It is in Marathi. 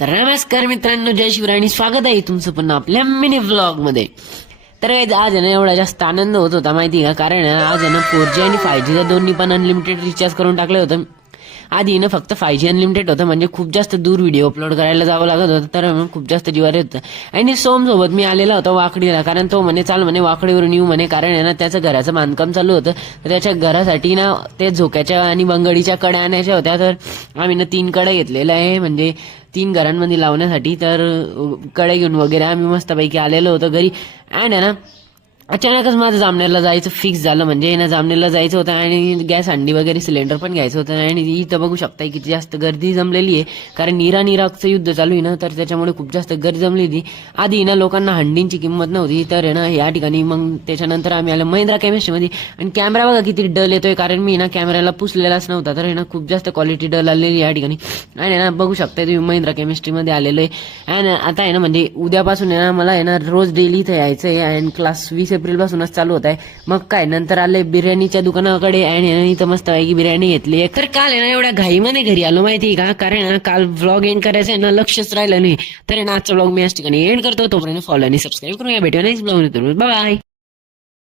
तर नमस्कार मित्रांनो, जय शिवराय आणि स्वागत आहे तुमचं पुन्हा आपल्या मिनी व्लॉग मध्ये. तर आज आहे ना एवढा जास्त आनंद होत होता माहिती का, कारण आज आहे ना 4G आणि 5G दोन्ही पण अनलिमिटेड रिचार्ज करून टाकलं होतं. आधी ना फक्त 5G अनलिमिटेड होतं, म्हणजे खूप जास्त दूर व्हिडिओ अपलोड करायला जावं लागत होतं, तर खूप जास्त जीवार येत होतं. आणि सोबत मी आलेला होता वाकडीला, कारण तो म्हणे चाल म्हणे वाकडीवरून येऊ म्हणे, कारण आहे ना त्याचं घराचं बांधकाम चालू होतं. तर त्याच्या घरासाठी ना ते झोक्याच्या आणि बंगडीच्या कड्या आणायच्या होत्या. तर आम्ही ना 3 कड्या घेतलेल्या आहे, म्हणजे 3 घरांमध्ये लावण्यासाठी. तर कड्या घेऊन वगैरे आम्ही मस्तपैकी आलेलो होतो घरी. आणि ना अचानकच माझं जामनेरला जायचं फिक्स झालं, म्हणजे ना जामनेरला जायचं होतं आणि गॅस हंडी वगैरे सिलेंडर पण घ्यायचं होतं. आणि इथं बघू शकताय किती जास्त गर्दी जमलेली आहे, कारण इराकचं युद्ध चालू आहे ना, तर त्याच्यामुळे खूप जास्त गर्दी जमली होती. आधी ना लोकांना हंडींची किंमत नव्हती, तर आहे ना या ठिकाणी मग त्याच्यानंतर आम्ही आलो महिंद्रा केमिस्ट्रीमध्ये. आणि कॅमेरा बघा किती डल येतोय, कारण मी ना कॅमेऱ्याला पुसलेलाच नव्हता, तर आहे ना खूप जास्त क्वालिटी डल आलेली या ठिकाणी. आणि ना बघू शकताय तुम्ही महिंद्रा केमिस्ट्रीमध्ये आलेलो आहे. आणि आता आहे ना म्हणजे उद्यापासून आहे ना मला आहे ना रोज डेली इथं यायचं आहे, आणि क्लास 20 एप्रिल पासूनच चालू होत आहे. मग काय नंतर आले बिर्याणीच्या दुकानाकडे, आणि इथं मस्त पैकी बिर्याणी घेतली. तर काल आहे ना एवढ्या घाईमध्ये घरी आलो माहिती का, कारण काल व्लॉग एंड करायचं आहे ना लक्षच राहिलं नाही. तर आजचा व्लॉग मी याच ठिकाणी एंड करतो. तोपर्यंत फॉलो आणि सबस्क्राईब करून या, भेटूया नेक्स्ट व्लॉग. बाय.